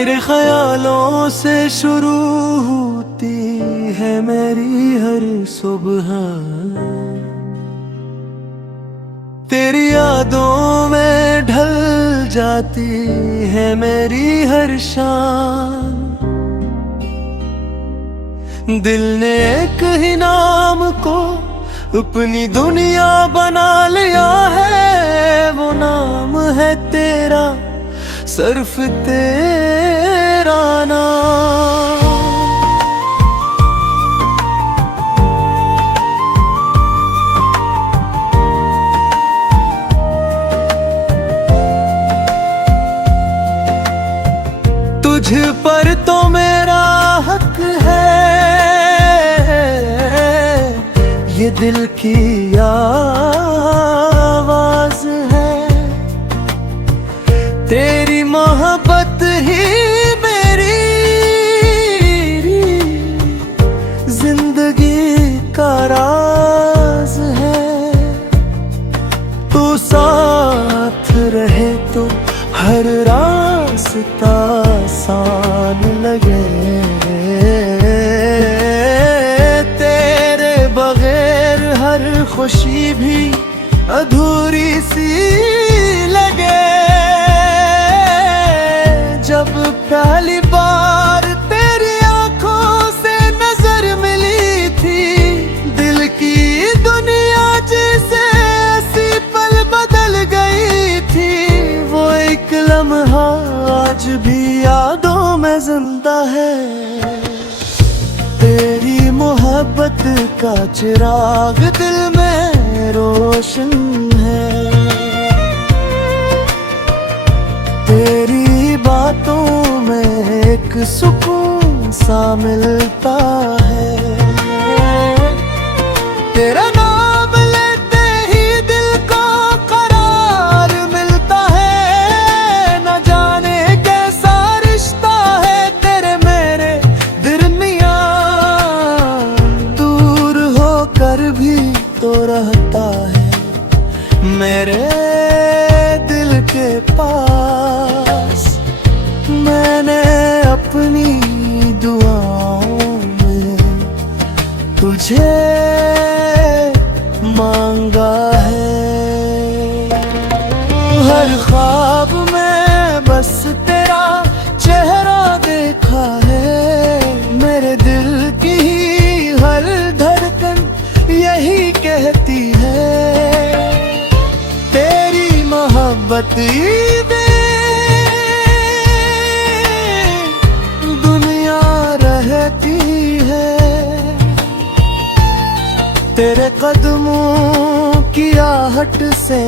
तेरे ख्यालों से शुरू होती है मेरी हर सुबह, तेरी यादों में ढल जाती है मेरी हर शाम। दिल ने एक ही नाम को अपनी दुनिया बना लिया है, वो नाम है तेरा, सिर्फ तेरा नाम। तुझ पर तो मेरा हक है, ये दिल की आवाज है। तेरी मोहब्बत ही मेरी जिंदगी का राज है। तू साथ रहे तो हर रास्ता आसान लगे, तेरे बगैर हर खुशी भी अधूरी सी लगे। जब पहली बार तेरी आंखों से नजर मिली थी, दिल की दुनिया जैसे ऐसी पल बदल गई थी। वो एक लम्हा आज भी यादों में जिंदा है, तेरी मोहब्बत का चिराग दिल में रोशन है। तेरी बातों में एक सुकून सा मिलता है, तेरा नाम लेते ही दिल को करार मिलता है। न जाने कैसा रिश्ता है तेरे मेरे दरमियां, दूर होकर भी तो रहता है मेरे दिल के पास। मैंने अपनी दुआओं में तुझे मांगा है, हर ख्वाब में बस तेरा चेहरा देखा है। मेरे दिल की हर धड़कन यही कहती है, तेरी मोहब्बत दुनिया रहती है। तेरे कदमों की आहट से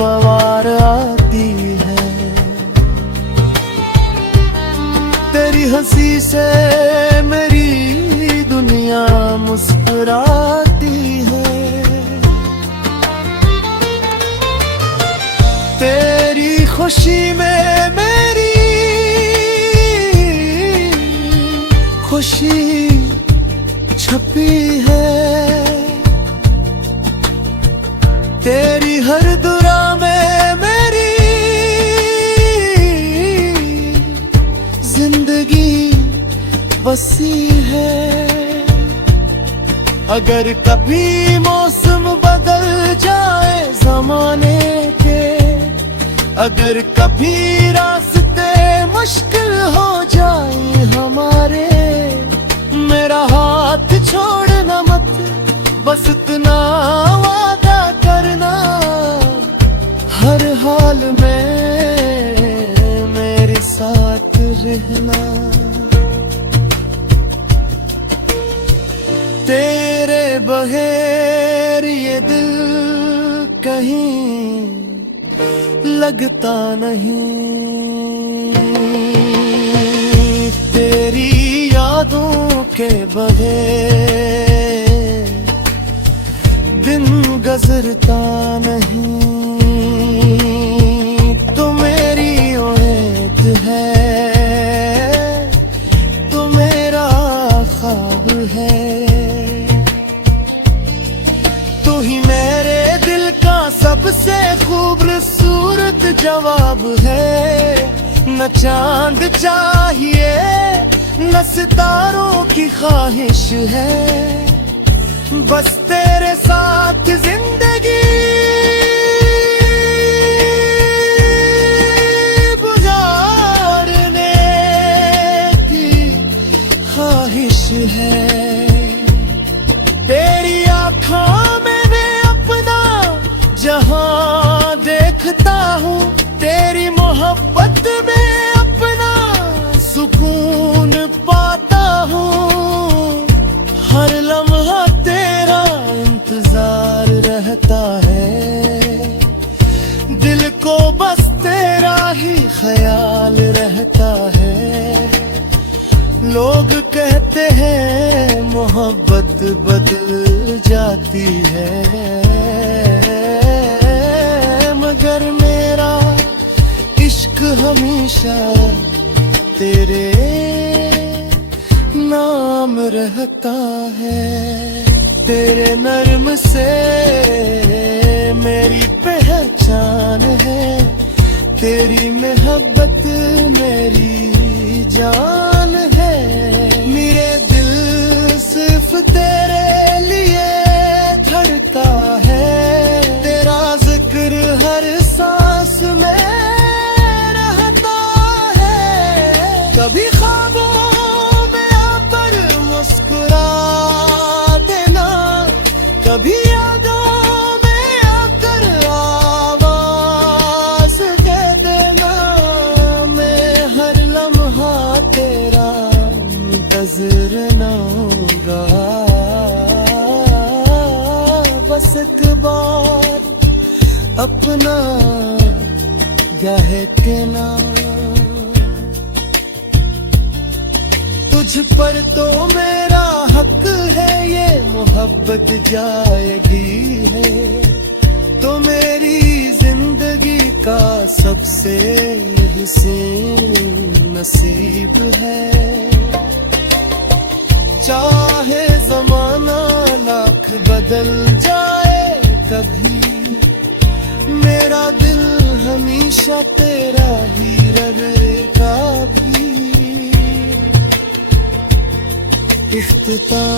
बवार आती है, तेरी हंसी से मेरी दुनिया मुस्कुराती है। तेरी खुशी में मेरी खुशी छपी है, तेरी हर दुआ में मेरी जिंदगी बसी है। अगर कभी मौसम बदल जाए जमाने के, अगर कभी रास्ते मुश्किल हो जाए हमारे, मेरा हाथ छोड़ना मत, बस इतना वादा करना, हर हाल में मेरे साथ रहना। तेरे बगैर ये दिल कहीं लगता नहीं, तेरी यादों के बगैर दिन गुजरता नहीं। तो मेरी उम्मीद है, तो मेरा ख्वाब है, तू ही मेरे दिल का सबसे खूबसूरत जवाब है। न चांद चाहिए न सितारों की ख्वाहिश है, बस तेरे साथ जिंदगी गुजारने की ख्वाहिश है। तेरी आँखों में मैं अपना जहां देखता हूँ, तेरी मोहब्बत में अपना सुकून पाता हूँ। हर लम्हा तेरा इंतजार रहता है, दिल को बस तेरा ही ख्याल रहता है। लोग कहते हैं मोहब्बत बदल जाती है, मगर मेरा इश्क हमेशा तेरे नाम रहता है। तेरे नर्म से मेरी पहचान है, तेरी मोहब्बत मेरी जान है। मेरे दिल सिर्फ तेरे लिए धड़का है, तेरा जिक्र हर सांस में रहता है। कभी ख्वाबों में आकर मुस्कुरा देना, कभी यादों में आकर आवाज दे देना। मैं हर लम्हा तेरा मुंतज़िर न होगा, बस एक बार अपना गाहे के ना। तुझ पर तो मेरा हक है, ये मोहब्बत जाएगी है तो मेरी जिंदगी का सबसे हसीन नसीब है। चाहे जमाना लाख बदल जाए कभी, मेरा दिल हमेशा तेरा ही रहेगा भी। इख्तिताम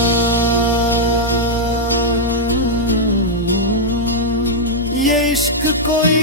ये इश्क कोई